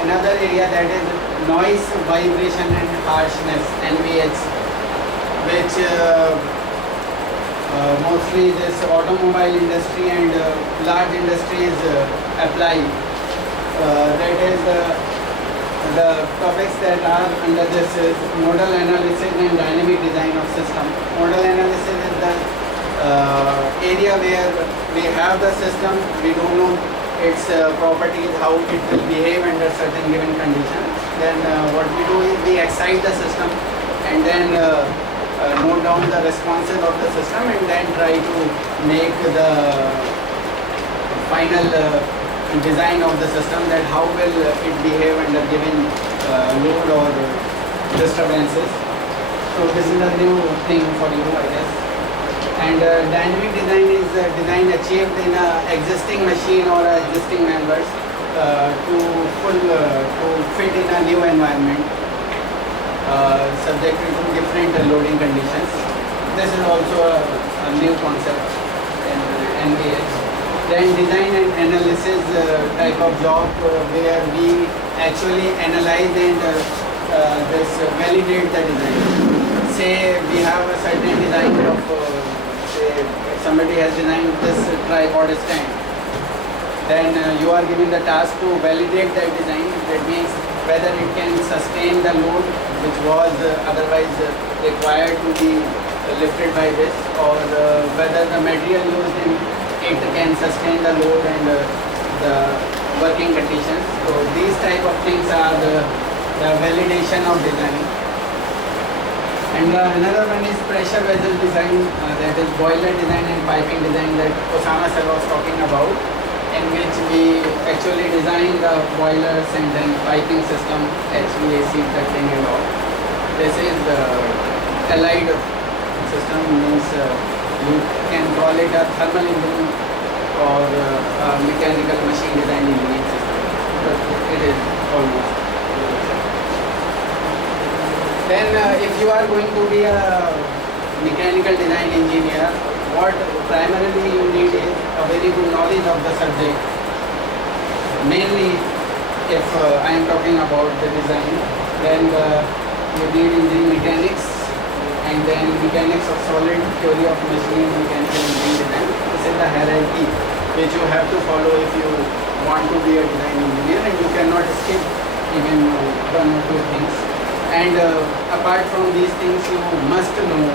Another area that is noise, vibration and harshness, NVH, which mostly this automobile industry and large industries apply. That is the topics that are under this is modal analysis and dynamic design of system. Modal analysis is the area where we have the system, we don't know its properties, how it will behave under certain given conditions. Then what we do is we excite the system and then note down the responses of the system and then try to make the final design of the system, that how will it behave under given load or disturbances. So this is a new thing for you, I guess. And dynamic design is design achieved in a existing machine or existing members to fit in a new environment, subject to different loading conditions. This is also a new concept in NVH. Then design and analysis type of job where we actually analyze and validate the design. Say we have a certain design of say somebody has designed this tripod stand, then you are given the task to validate that design. That means whether it can sustain the load which was otherwise required to be lifted by this, or whether the material used in it can sustain the load and the working conditions. So these type of things are the validation of design. And another one is pressure vessel design, that is boiler design and piping design that Osama sir was talking about, in which we actually design the boilers and then piping system, HVAC, ducting and all. This is the allied system, means you can call it a thermal engineering or mechanical machine design engineering system, but it is almost. Then if you are going to be a mechanical design engineer, what primarily you need is a very good knowledge of the subject. Mainly if I am talking about the design, then you need engineering mechanics, and then mechanics of solid, theory of machine, mechanical engineering design. This is the hierarchy which you have to follow if you want to be a design engineer, and you cannot skip even one or two things. And apart from these things, you must know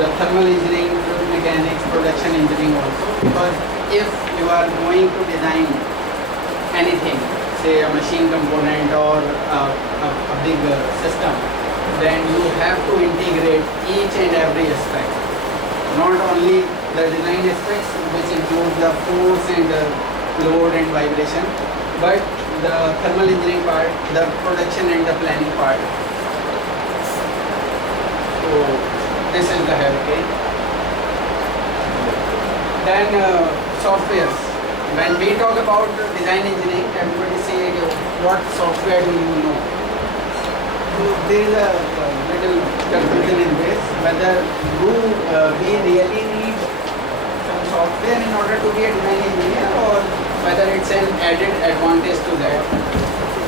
the thermal engineering, fluid mechanics, production engineering also, because if you are going to design anything, say a machine component or a big system, then you have to integrate each and every aspect. Not only the design aspects, which include the force and the load and vibration, but the thermal engineering part, the production and the planning part. So this is the hierarchy. Then softwares. When we talk about design engineering, everybody say, what software do you know? So there is a little confusion in this, whether we really need some software in order to be a design engineer, or whether it's an added advantage to that.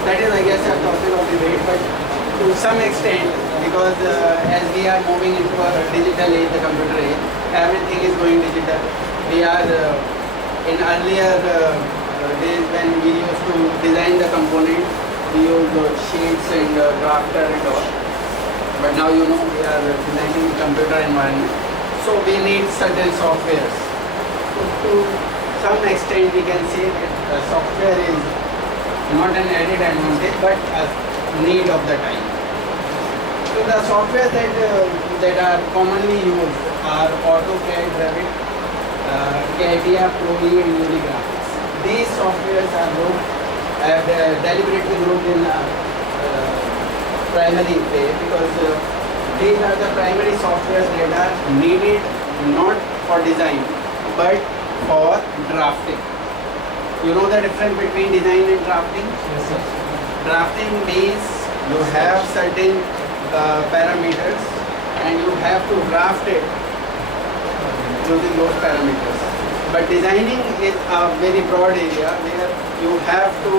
That is, I guess, a topic of debate, but to some extent, because as we are moving into a digital age, the computer age, everything is going digital. We are in earlier days when we used to design the component, we used sheets and drafter and all. But now you know we are designing computer environment, so we need certain softwares. So to some extent, we can say that software is not an added advantage, but a need of the time. So the software that are commonly used are AutoCAD, Revit, CATIA, Pro-E and UV graphics. These softwares are deliberately grouped in primary way, because these are the primary softwares that are needed not for design but for drafting. You know the difference between design and drafting? Yes, sir. Drafting means you have certain parameters and you have to draft it using those parameters. But designing is a very broad area where you have to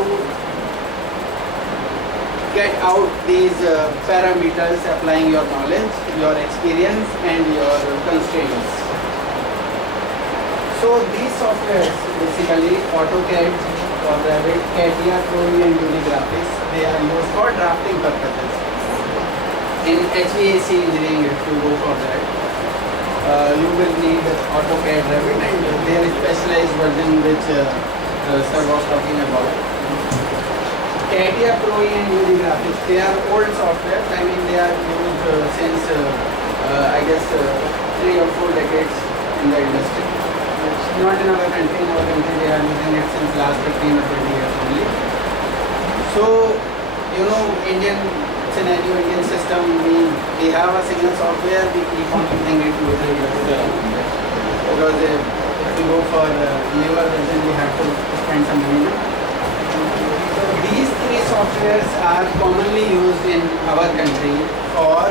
get out these parameters applying your knowledge, your experience and your constraints. So these softwares basically AutoCAD or Revit, CATIA, Pro E and Unigraphics, they are used for drafting purposes. In HVAC engineering, if you go for that, you will need AutoCAD, Revit and there is specialized version which sir was talking about. CATIA, Pro E and Unigraphics, they are old software. I mean they are used since I guess 3 or 4 decades in the industry. Not in our country. In our country they are using it since last 15 or 20 years only. So, you know, Indian scenario, Indian system, we have a single software, we keep on using it to because if we go for newer version, we have to spend some money. So these 3 softwares are commonly used in our country for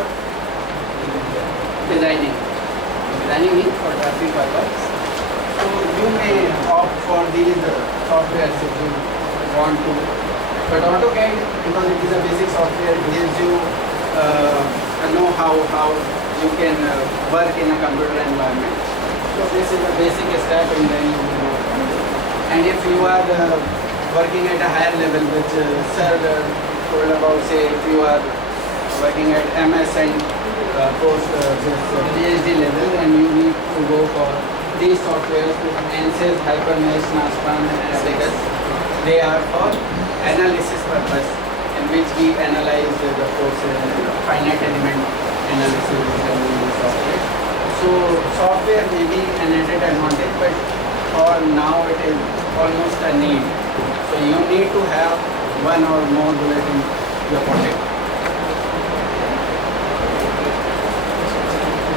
designing. Designing means for drafting purpose. So you may opt for these softwares if you want to. But AutoCAD, because it is a basic software, it gives you a know-how how you can work in a computer environment. So this is a basic step and then you will go. And if you are working at a higher level, which sir told about, say if you are working at MS and post PhD level, then you need to go for these softwares, ANSYS, HyperMesh, NASPAN and Abacus. They are for analysis purpose, in which we analyze the forces, finite element analysis software. So software may be an added advantage, but for now it is almost a need. So you need to have one or more bullet in your pocket.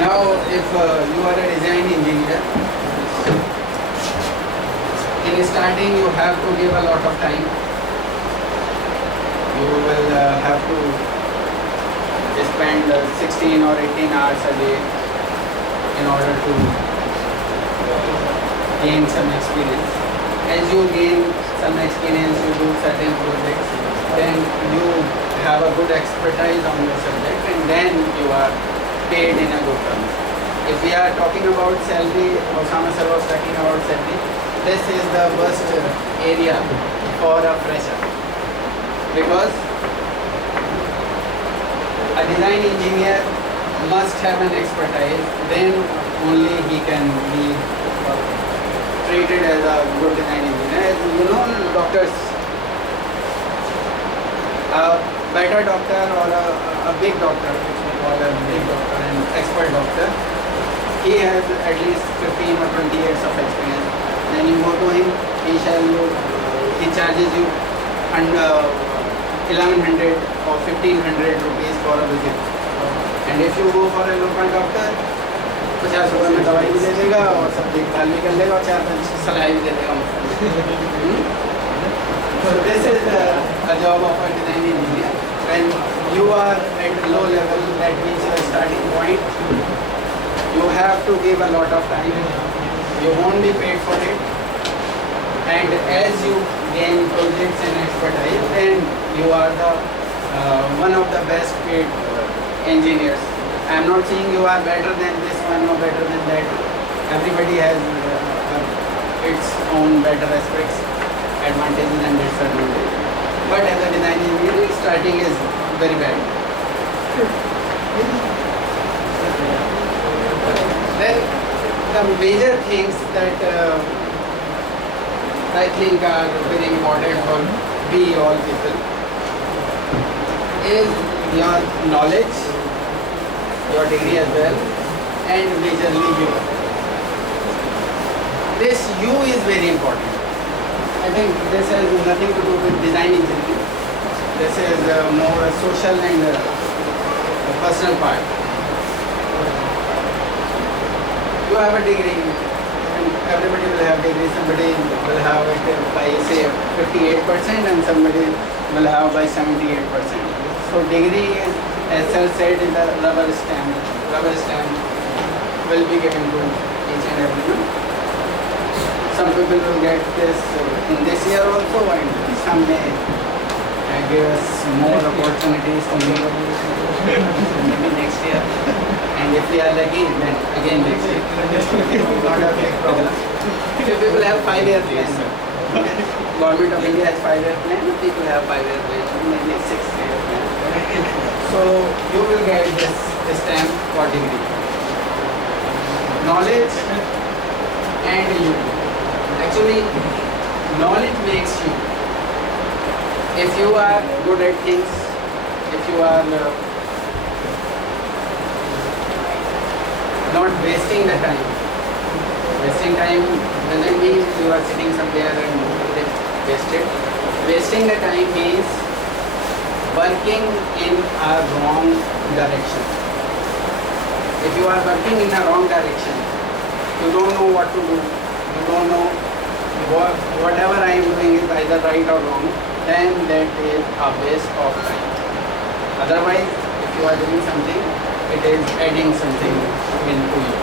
Now, if you are a design engineer, in starting you have to give a lot of time. You will have to spend 16 or 18 hours a day in order to gain some experience. As you gain some experience, you do certain projects, then you have a good expertise on the subject and then you are paid in a good terms. If we are talking about salary, Osama sir was talking about salary, this is the worst area for a fresher, because a design engineer must have an expertise, then only he can be treated as a good design engineer. As you know, doctors, a better doctor or a big doctor, which we call a big doctor, an expert doctor, he has at least 15 or 20 years of experience. Then you go to him, he charges you 1100 or 1500 rupees for a visit. And if you go for a local doctor, 50 रुपये में दवाई भी दे देगा और सब देखभाल भी कर लेगा और 4-5 सलाह भी दे देगा। So this is a job of a design engineer. When you are at low level, that means your starting point, you have to give a lot of time. You won't be paid for it. And as you gain projects and expertise, then you are the one of the best paid engineers. I am not saying you are better than this one or better than that. Everybody has its own better aspects, advantages and disadvantages. But as a design engineer, starting is very bad. Then the major things that I think are very important for we all people is your knowledge, your degree as well, and majorly you. This you is very important. I think this has nothing to do with design engineering. This is more a social and personal part. You have a degree, and everybody will have degree. Somebody will have it by say 58% and somebody will have by 78%. So degree is, as sir said, is a rubber stamp. Rubber stamp will be given to each and everyone. Some people will get this in this year also, and some may give us more opportunities to meet maybe next year. And if we are lucky, then again next year. Not a big problem. If people have 5-year plan, Government of India has 5-year plan, people have 5-year plan, maybe 6-year plan. So you will get this stamp for degree. Knowledge and you. Actually, knowledge makes you. If you are good at things, if you are not wasting the time. Wasting time doesn't mean you are sitting somewhere and wasted. Wasting the time means working in a wrong direction. If you are working in a wrong direction, you don't know what to do, you don't know whatever I am doing is either right or wrong, then that is a waste of time. Otherwise, if you are doing something, it is adding something into you.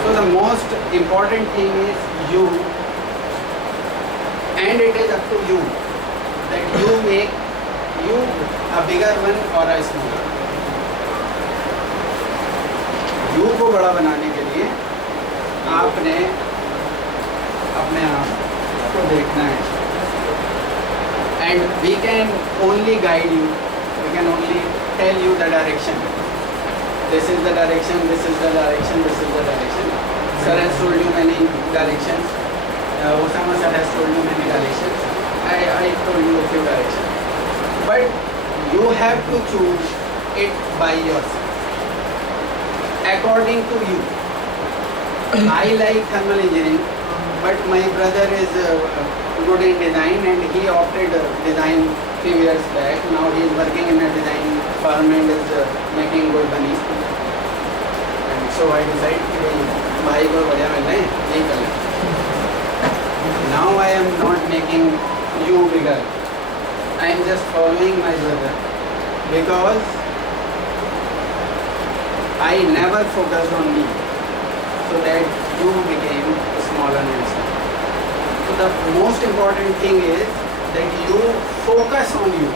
So the most important thing is you, and it is up to you that you make you a bigger one or a smaller. You को बड़ा बनाने के लिए आपने अपने आप को देखना है. And we can only guide you, we can only tell you the direction. This is the direction, this is the direction, this is the direction. Sir has told you many directions. Osama sir has told you many directions. I told you a few directions. But you have to choose it by yourself. According to you. I like thermal engineering, but my brother is good in design and he opted design few years back. Now he is working in a design firm and is making good money. And so I decided कि भाई को बढ़िया मिलना है, यही कर लें. Now I am not making you bigger. I am just following my brother because I never focused on me, so that you became smaller and smaller. So the most important thing is that you focus on you.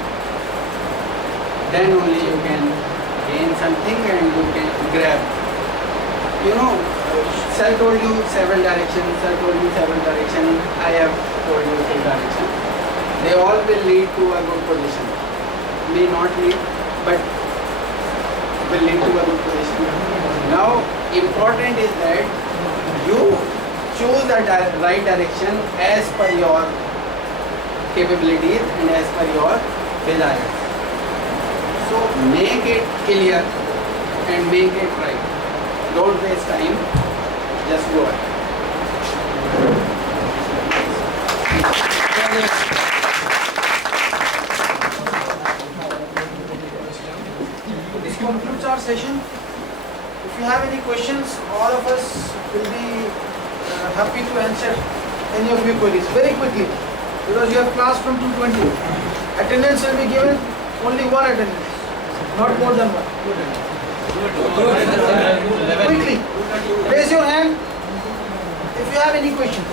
Then only you can gain something and you can grab. You know, sir told you several directions, sir told you several directions, I have told you 3 directions. They all will lead to a good position. May not lead, but will lead to a good position. Now, important is that you choose the right direction as per your capabilities and as per your desires. So, make it clear and make it right. Don't waste time, just go ahead. This concludes our session. If you have any questions, all of us will be happy to answer any of your queries very quickly, because you have class from 2:20. Attendance will be given, only one attendance, not more than one. Quickly, raise your hand if you have any questions.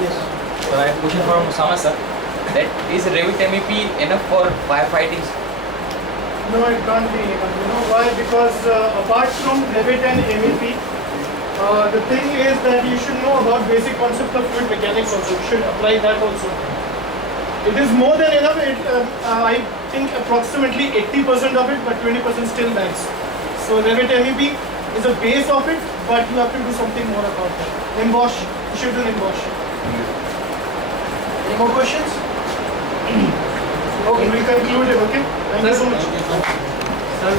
Yes. So I have a question from Osama sir. That is Revit MEP enough for firefighting? No, it can't be enough. You know why? Because apart from Revit and MEP, the thing is that you should know about basic concept of fluid mechanics also. You should apply that also. It is more than enough. I think approximately 80% of it, but 20% still lacks. So Revit MEP is a base of it, but you have to do something more about that. Emboss, you should do emboss. Any more questions? Okay, we conclude it, okay? Thank you so much. Sir,